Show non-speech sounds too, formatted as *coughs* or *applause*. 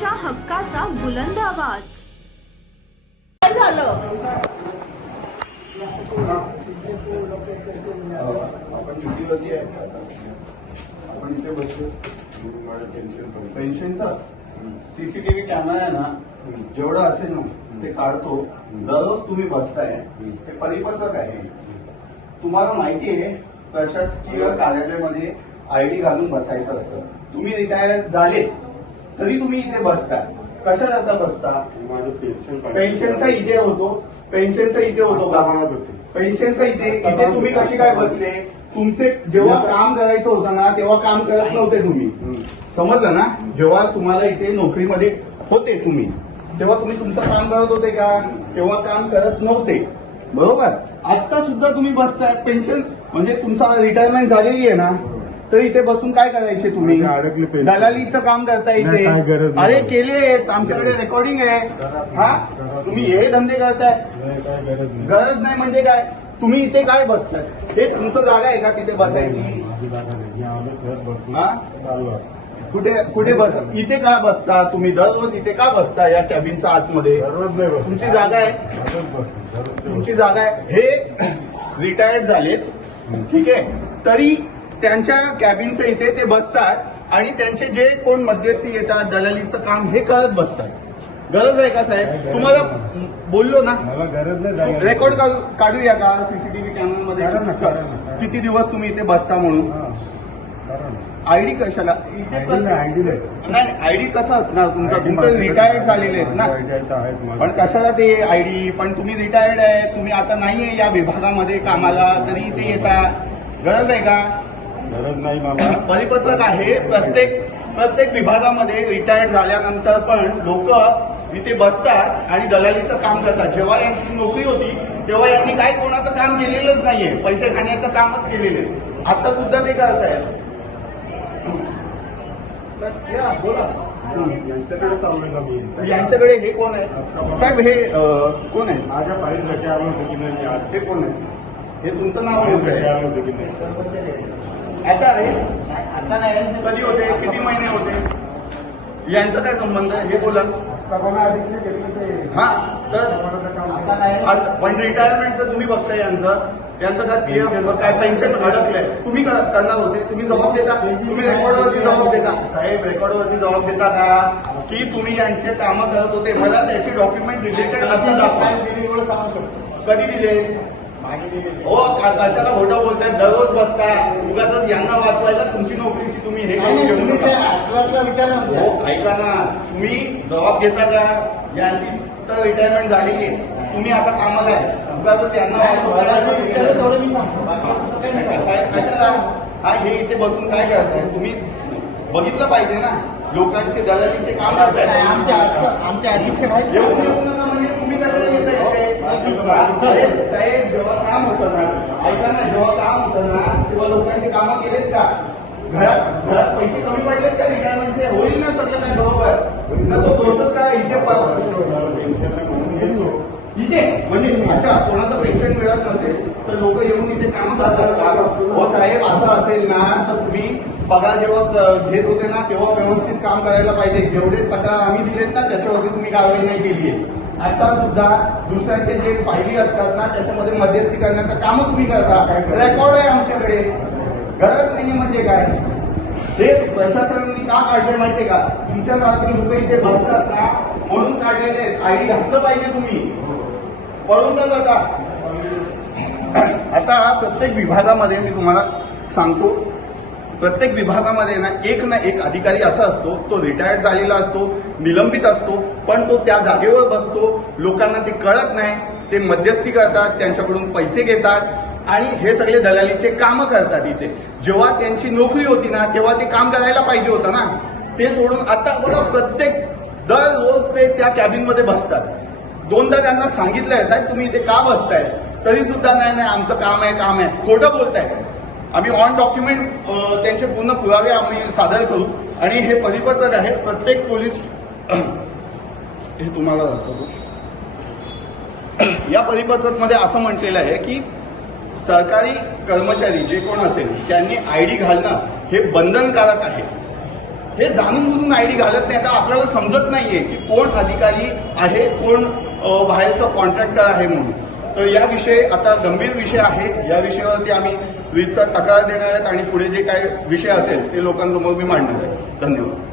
महिलांच्या हक्काचा बुलंद आवाज. झालं आपण इथे पेन्शनचा सीसीटीव्ही कॅमेरा आहे ना जेवढं असेल ना ते काढतो. दररोज तुम्ही बसताय ते परिपत्रक आहे. तुम्हाला माहिती आहे प्रशासकीय कार्यालयामध्ये आयडी घालून बसायचं असतं. तुम्ही रिटायर झाले तरी तुम्ही इथे बसता. कशा करता बसता? माझं पेन्शन पेन्शनचा इथे होतो. पेन्शनचा इथे होतो का? म्हणत होते. पेन्शनचा इथे इथे तुम्ही कशी काय बसले? तुमचे जेव्हा काम करायचं होतं ना तेव्हा काम करत नव्हते तुम्ही. समजलं ना? जेव्हा तुम्हाला इथे नोकरीमध्ये होते तुम्ही तेव्हा तुम्ही तुमचं काम करत होते का? तेव्हा काम करत नव्हते. बरोबर? आता सुद्धा तुम्ही बसताय. पेन्शन म्हणजे तुमचा रिटायरमेंट झालेली आहे ना. तर इथे बसून काय करायचे तुम्ही म्हणजे अडकले. दलालीचं काम करता इथे काय गरज नाही. अरे केले आमच्याकडे रेकॉर्डिंग आहे हा तुम्ही हे धंदे करताय नाही, काय गरज नाही गरज नाही म्हणजे काय तुम्ही इथे काय बसताय हे तुमचं जागा आहे का तिथे बसायची माझी जागा नाही. मी आलो खेळत बसलो. हा? चालू आहे. कुठे कुठे बस इथे का बसता तुम्ही दररोज इथे का बसता या कॅबिनच्या आतमध्ये दररोज नाही बसलो. तुमची जागा आहे दररोज बसलो. दररोज नाही तुमची जागा आहे हे *coughs* रिटायर्ड झालेत ठीक आहे तरी त्यांच्या कॅबिनचं इथे ते बसतात आणि त्यांचे जे कोण मध्यस्थी येतात दलालीचं काम हे करत बसतात. गरज आहे का साहेब? तुम्हाला बोललो ना? मला गरज नाही. रेकॉर्ड काढू- काढूया का? सीसीटीव्ही कॅमेरामध्ये. किती दिवस तुम्ही इथे बसता म्हणून. आयडी कशाला? नाही, आयडी कसा असणार तुमचा? तुमचं रिटायर्ड झालेले आहेत ना. पण कशाला ते आयडी पण तुम्ही रिटायर्ड आहे तुम्ही आता नाहीये या विभागामध्ये कामाला तरी इथे येता. गरज आहे का? गरज नाही मामा *coughs* परिपत्रक आहे. प्रत्येक प्रत्येक विभागामध्ये रिटायर्ड झाल्यानंतर पण लोक इथे बसतात आणि दलालीचं काम करतात. जेव्हा यांची नोकरी होती तेव्हा यांनी काय कोणाचं काम केलेलंच नाहीये. पैसे खाण्याचं कामच केलेलं आहे. आता सुद्धा ते या, बोला. यांच्याकडे मी यांच्याकडे हे कोण आहे? साहेब हे कोण आहे? माझ्या आलो होतो की नाही? आज हे कोण आहे? हे तुमचं नाव आहे. आलो होतो की नाही? आता आहे आता नाही कधी होते? किती महिने होते? यांचा काय संबंध आहे? हे बोला. हा तर पण रिटायरमेंटचं तुम्ही बघताय यांचं. यांचं काय पीएफ काय पेन्शन अडकलंय. तुम्ही कर- करणार होते. तुम्ही जबाब देता? तुम्ही रेकॉर्डवरती जबाब देता? साहेब रेकॉर्डवरती जबाब देता का? की तुम्ही यांचे कामं करत होते? मला त्याची डॉक्युमेंट रिलेटेड असं दाखवा. कधी दिले? हो कशाला खोटं बोलताय. दररोज बसताय. यांना वाचवायला तुमची नोकरीची तुम्ही हे करून घेऊ नका. हो ऐका ना. तुम्ही जबाब घेता का? यांची तर रिटायरमेंट झालेली आहे. तुम्ही आता कामाला आहे. उगाच यांना वाचवायला साहेब कशाला हा हे इथे बसून काय करताय? तुम्ही बघितलं पाहिजे ना. लोकांचे दलालीचे काम करताय. आमचे अधीक्षक आहेत. येऊन येऊ नका म्हणजे तुम्ही कशाला येता? साहेब साहेब, जेव्हा काम होतं ना ऐका ना जेव्हा काम होतं ना तेव्हा लोकांची कामं केलेत का? घरात घरात पैसे कमी पडलेत का रिटायरमेंटचे म्हणजे? होईल ना सगळं नाही बरोबर. ना तो प्रोसेस काय? इथे इथे? म्हणजे अच्छा कोणाचं पेन्शन मिळत नसेल तर लोक येऊन इथे काम करतात का? हो साहेब असं असेल ना तर तुम्ही पगार जेव्हा घेत होते ना तेव्हा व्यवस्थित काम करायला पाहिजे. जेवढे पगार आम्ही दिलेत ना त्याच्यावरती तुम्ही कारवाई नाही केली आहे. आता सुद्धा दुसऱ्यांचे जे फायली असतात ना त्याच्यामध्ये मध्यस्थी करण्याचं काम तुम्ही करता. रेकॉर्ड आहे आमच्याकडे. गरज नाही म्हणजे काय? हे प्रशासनाने का काढले माहितीये का? तुमच्या रात्री लोक इथे बसतात ना म्हणून काढलेले आयडी घातलं पाहिजे तुम्ही. पळून का जाता आता प्रत्येक विभागामध्ये मी तुम्हाला सांगतो प्रत्येक विभागामध्ये ना एक ना एक अधिकारी असा असतो तो रिटायर्ड झालेला असतो निलंबित असतो पण तो त्या जागेवर बसतो. लोकांना ते कळत नाही ते मध्यस्थी करतात त्यांच्याकडून पैसे घेतात आणि हे सगळे दलालीचे कामं करतात इथे. जेव्हा त्यांची नोकरी होती ना तेव्हा ते काम करायला पाहिजे होतं ना. ते सोडून आता बघा प्रत्येक दररोज ते त्या कॅबिनमध्ये बसतात. दोनदा त्यांना सांगितलंय साहेब तुम्ही इथे का बसताय? तरी सुद्धा नाही नाही आमचं काम आहे काम आहे. खोटं बोलताय आम्ही ऑन डॉक्युमेंट त्यांचे पूर्ण पुरावे आम्ही सादर करू. आणि हे परिपत्रक आहे प्रत्येक पोलीस हे तुम्हाला दाखवतो. या परिपत्रकमध्ये असं म्हटलेलं आहे की सरकारी कर्मचारी जे कोण असेल त्यांनी आयडी घालणं हे बंधनकारक आहे. हे जाणून बुजून आयडी घालत नाही आता आपल्याला समजत नाहीये की कोण अधिकारी आहे कोण बाहेरचा कॉन्ट्रॅक्टर आहे म्हणून. तर या विषयी आता गंभीर विषय आहे. या विषयावरती आम्ही वीजचा तक्रार देणार आहेत आणि पुढे जे काही विषय असेल ते लोकांसमोर मी मांडणार आहे. धन्यवाद.